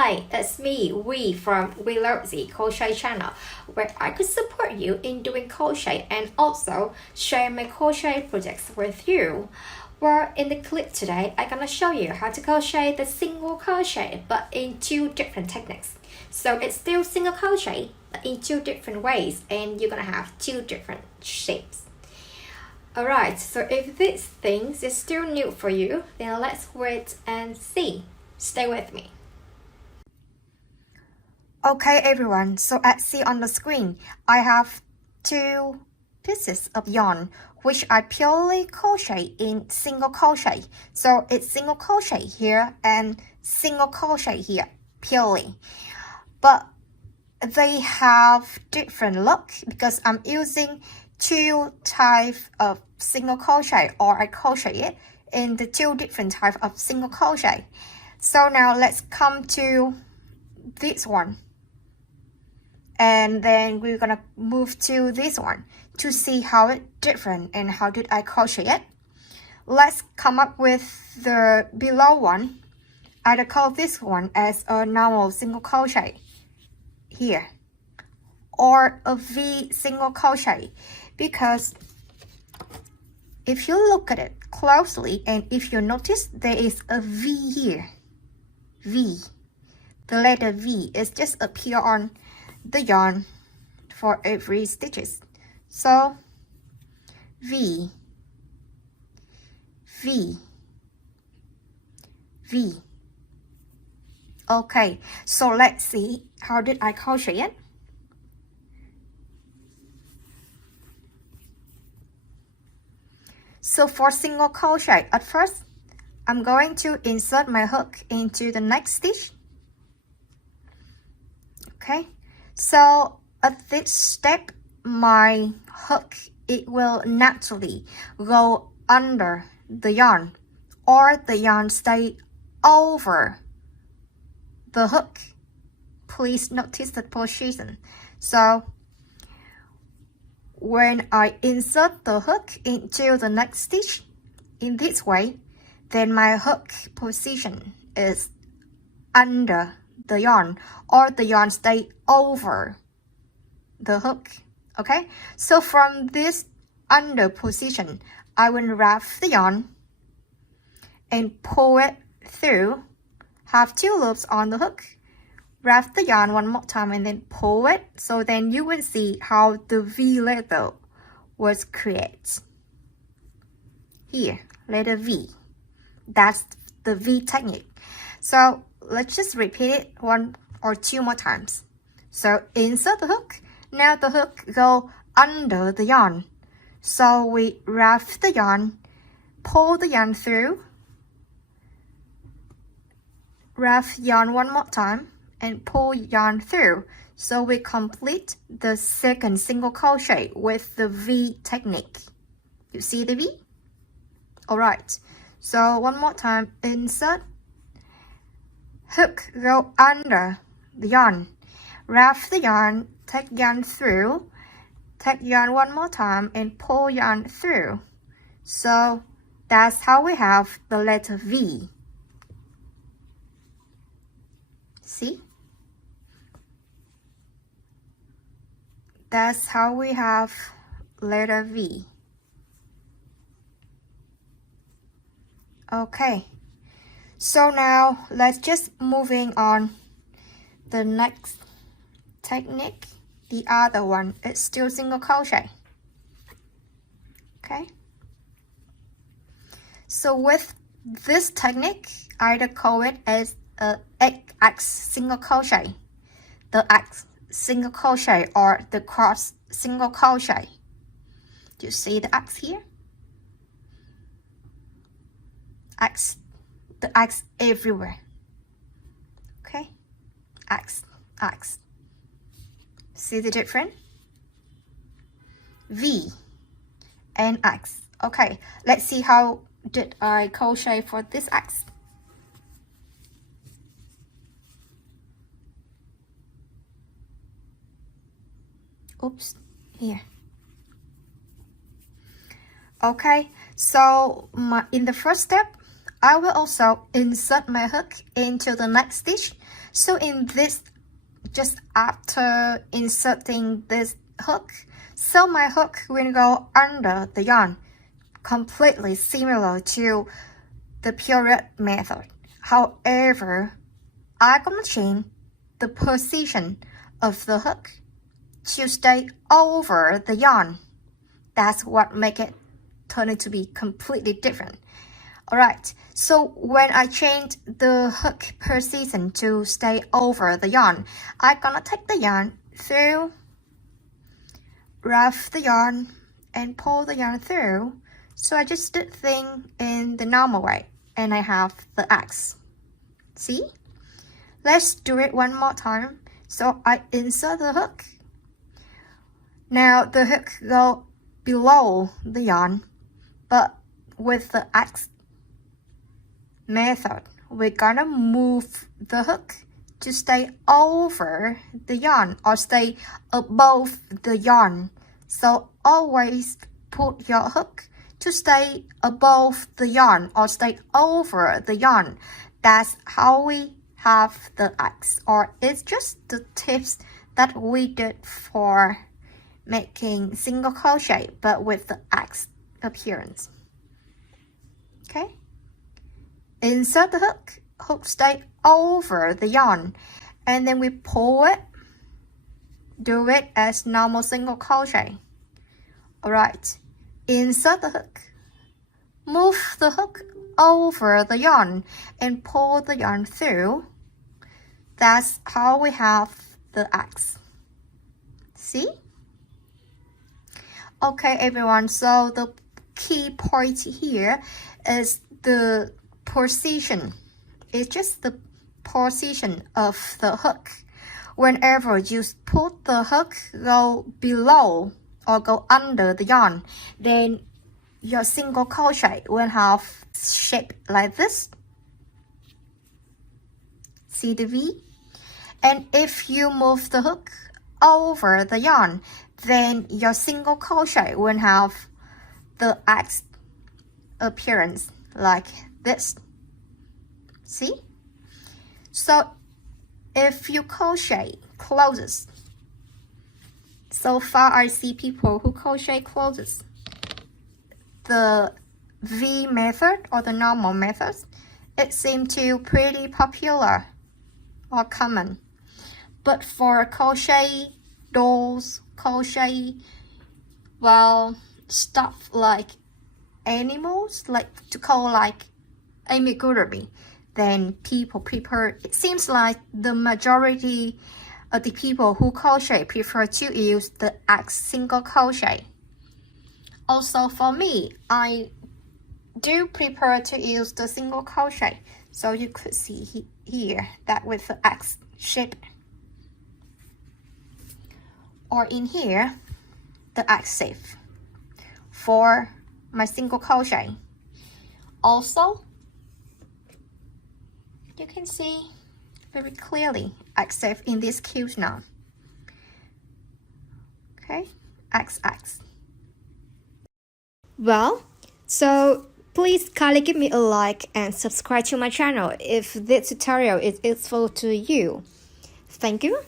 Hi, it's me, We from We Learn Crochet channel, where I could support you in doing crochet and also share my crochet projects with you. Well, in the clip today, I'm gonna show you how to crochet the single crochet but in two different techniques. So it's still single crochet but in two different ways, and you're gonna have two different shapes. Alright, so if these things is still new for you, then let's wait and see. Stay with me. Okay everyone, so as see on the screen, I have two pieces of yarn which I purely crochet in single crochet. So it's single crochet here and single crochet here purely. But they have different look because I'm using two types of single crochet, or I crochet it in the two different types of single crochet. So now let's come to this one. And then we're gonna move to this one to see how it's different and how did I crochet it. Let's come up with the below one. I call this one as a normal single crochet here, or a V single crochet, because if you look at it closely and if you notice there is a V here, V, the letter V is just appear on the yarn for every stitches. So V, V, V. Okay, so let's see how did I crochet it. So for single crochet, at first I'm going to insert my hook into the next stitch. Okay, so at this step, my hook, it will naturally go under the yarn, or the yarn stay over the hook. Please notice the position. So when I insert the hook into the next stitch in this way, then my hook position is under the yarn, or the yarn stay over the hook. Okay, so from this under position, I will wrap the yarn and pull it through, have two loops on the hook, wrap the yarn one more time and then pull it. So then you will see how the V letter was created here, letter V. That's the V technique. So let's just repeat it one or two more times. So insert the hook. Now the hook go under the yarn. So we wrap the yarn, pull the yarn through, wrap yarn one more time, and pull yarn through. So we complete the second single crochet with the V technique. You see the V? Alright, so one more time, insert, hook go under the yarn, wrap the yarn, take yarn through, take yarn one more time and pull yarn through. So that's how we have the letter V. See? That's how we have letter V. Okay, so now let's just moving on the next technique. The other one is still single crochet. Okay, so with this technique, I call it as a X single crochet, the X single crochet, or the cross single crochet. Do you see the X here? X, the X everywhere. Okay, X, X. See the difference? V and X. Okay, let's see how did I crochet for this X. Oops, here. Okay, so in the first step, I will also insert my hook into the next stitch. So in this, just after inserting this hook, so my hook will go under the yarn, completely similar to the period method. However, I'm gonna change the position of the hook to stay over the yarn. That's what make it turn it to be completely different. Alright, so when I change the hook position to stay over the yarn, I'm gonna take the yarn through, wrap the yarn, and pull the yarn through. So I just did things in the normal way, and I have the X. See? Let's do it one more time. So I insert the hook. Now the hook go below the yarn, but with the X method, we're gonna move the hook to stay over the yarn or stay above the yarn. So always put your hook to stay above the yarn or stay over the yarn. That's how we have the X, or it's just the tips that we did for making single crochet but with the X appearance. Okay, insert the hook, hook stay over the yarn, and then we pull it, do it as normal single crochet. Alright, insert the hook, move the hook over the yarn and pull the yarn through. That's how we have the X. See? Okay everyone, so the key point here is the position. It's just the position of the hook. Whenever you put the hook go below or go under the yarn, then your single crochet will have shape like this. See the V? And if you move the hook over the yarn, then your single crochet will have the X appearance like this. See? So if you crochet closes, so far I see people who crochet closes, the V method or the normal method, it seems to pretty popular or common. But for crochet dolls, crochet, well, stuff like animals, like to call like Amigurumi, then people prefer, it seems like the majority of the people who crochet prefer to use the X single crochet. Also for me, I do prefer to use the single crochet. So you could see here that with the X shape. Or in here, the X shape for my single crochet. Also, you can see very clearly X shape in this cute now. Okay, XX. Well, so please kindly give me a like and subscribe to my channel if this tutorial is useful to you. Thank you.